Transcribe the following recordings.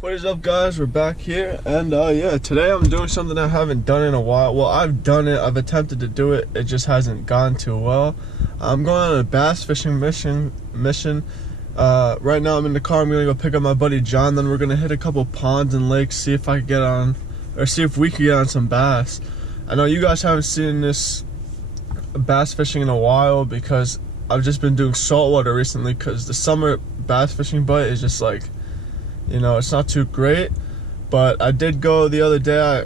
What is up, guys? We're back here, and yeah, today I'm doing something I haven't done in a while. Well, I've done it, I've attempted to do it, it just hasn't gone too well. I'm going on a bass fishing mission. Right now I'm in the car. I'm gonna go pick up my buddy John, then we're gonna hit a couple ponds and lakes, see if I can get on, or see if we can get on some bass. I know you guys haven't seen this bass fishing in a while because I've just been doing saltwater recently, because the summer bass fishing bite is just like, you know, it's not too great. But I did go the other day, I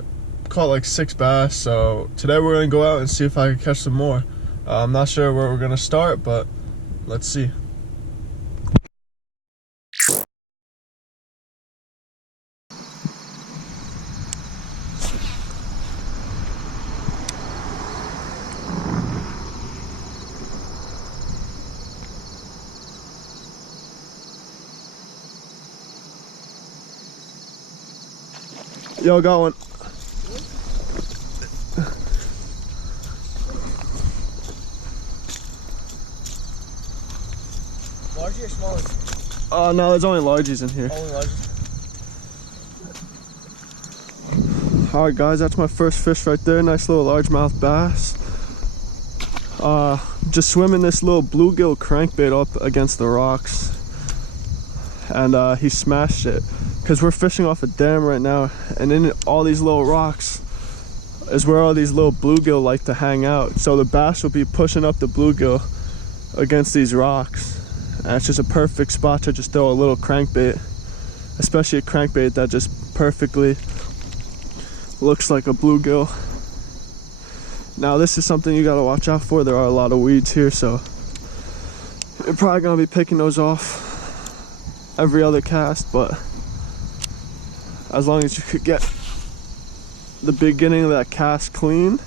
caught like 6 bass, so today we're gonna go out and see if I can catch some more. I'm not sure where we're gonna start, but let's see. Yo, got one. Largie or smallies? Oh no, there's only largies in here. Only largies. Alright guys, that's my first fish right there. Nice little largemouth bass. Just swimming this little bluegill crankbait up against the rocks. And he smashed it. Because we're fishing off a dam right now, and in all these little rocks is where all these little bluegill like to hang out. So the bass will be pushing up the bluegill against these rocks. And it's just a perfect spot to just throw a little crankbait, especially a crankbait that just perfectly looks like a bluegill. Now this is something you gotta watch out for. There are a lot of weeds here, so you're probably gonna be picking those off every other cast, but as long as you could get the beginning of that cast clean,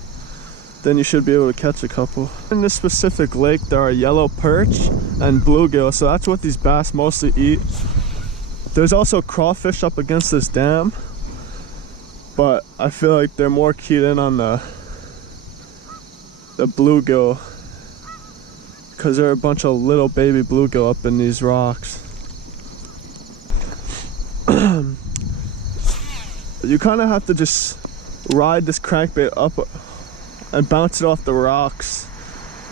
then you should be able to catch a couple. In this specific lake, there are yellow perch and bluegill, so that's what these bass mostly eat. There's also crawfish up against this dam, but I feel like they're more keyed in on the bluegill, because there are a bunch of little baby bluegill up in these rocks. You kind of have to just ride this crankbait up and bounce it off the rocks.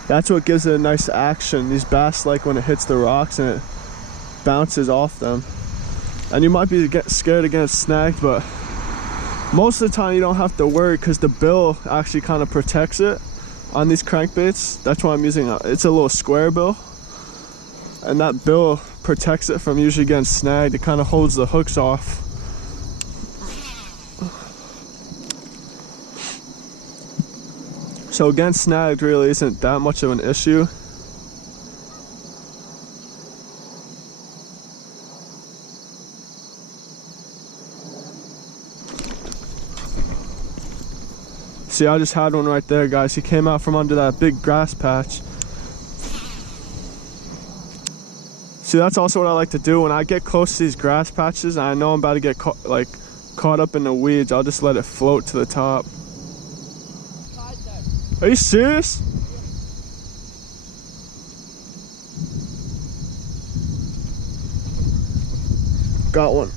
That's what gives it a nice action. These bass like when it hits the rocks and it bounces off them. And you might be scared of getting snagged, but most of the time you don't have to worry, because the bill actually kind of protects it on these crankbaits. That's why I'm using it's a little square bill, and that bill protects it from usually getting snagged. It kind of holds the hooks off. So getting snagged really isn't that much of an issue. See, I just had one right there, guys. He came out from under that big grass patch. See, that's also what I like to do when I get close to these grass patches and I know I'm about to get caught up in the weeds. I'll just let it float to the top. Are you serious? Got one.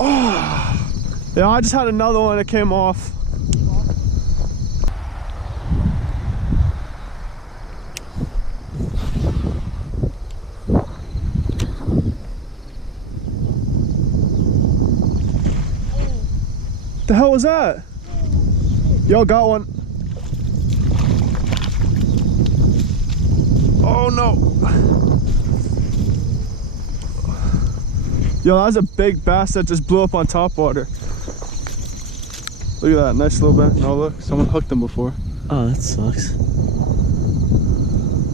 Oh, yeah, I just had another one that came off. The hell was that? Yo, got one. Oh no. Yo, that was a big bass that just blew up on top water. Look at that, nice little bass. No, look, someone hooked him before. Oh, that sucks.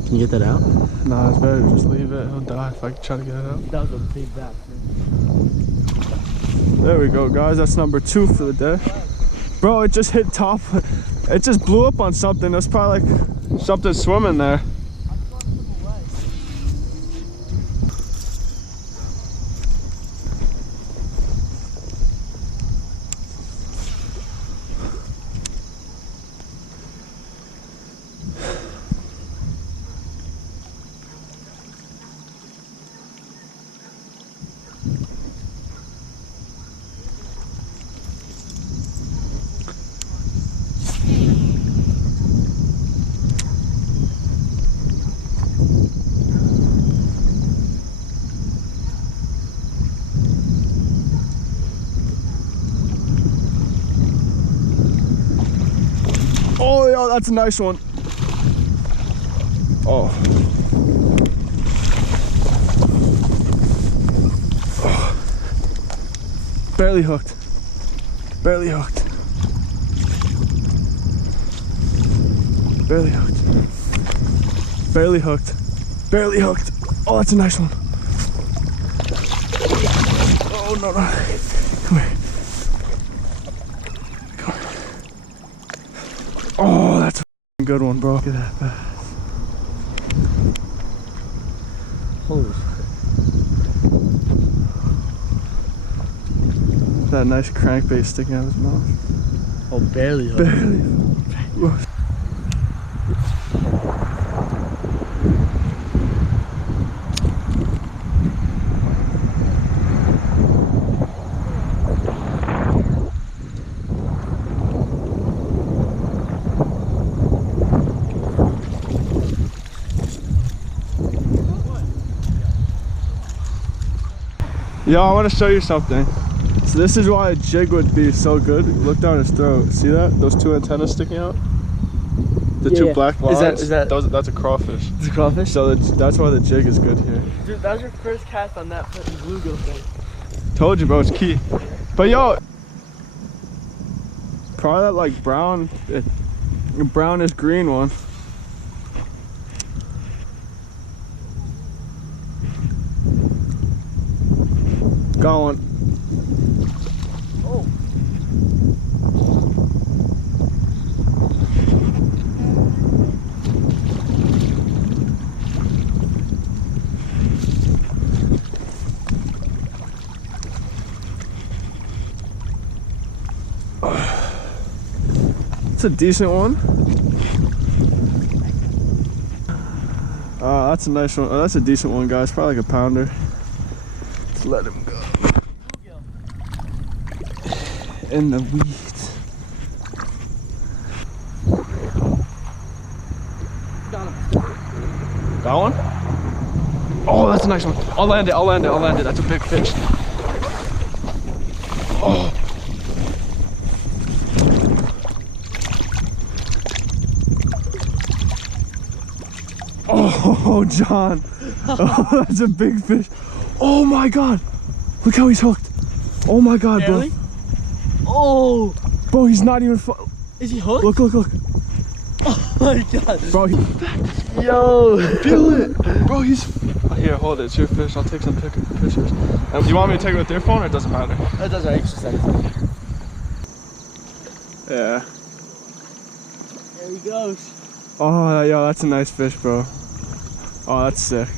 Can you get that out? Nah, it's better to just leave it. He'll die if I try to get it out. That was a big bass, man. There we go, guys. That's number 2 for the day. Bro, it just hit top. It just blew up on something. There's probably like something swimming there. yo, that's a nice one. Oh. Oh. Barely hooked. Barely hooked. Barely hooked. Barely hooked. Barely hooked. Oh, that's a nice one. Oh, no, no. Come here. Come here. Oh, that's a good one, bro. Look at that bass. Holy shit. That nice crankbait sticking out of his mouth. Oh, barely hooked. Barely. Yo, I want to show you something. So this is why a jig would be so good. Look down his throat. See that? Those two antennas sticking out? The two black lines? That's a crawfish. It's a crawfish? So that's why the jig is good here. Dude, that was your first cast on that fucking bluegill thing. Told you, bro, it's key. But yo, probably that like brownish green one. Got one. Oh. It's a decent one. That's a nice one. Oh, that's a decent one, guys. Probably like a pounder. Let's let him go. In the weeds. Got him. Got one? Oh, that's a nice one. I'll land it, I'll land it, I'll land it. That's a big fish. Oh. Oh, John. Oh, that's a big fish. Oh my God. Look how he's hooked. Oh my God, bro. Really? Oh. Bro, he's not even Is he hooked? Look, look, look. Oh my God. Bro, Yo. feel it. Bro, he's... Here, hold it. It's your fish. I'll take some pictures. You want me to take it with your phone or it doesn't matter? That doesn't matter. You just send it. Yeah. There he goes. Oh, yo, that's a nice fish, bro. Oh, that's sick.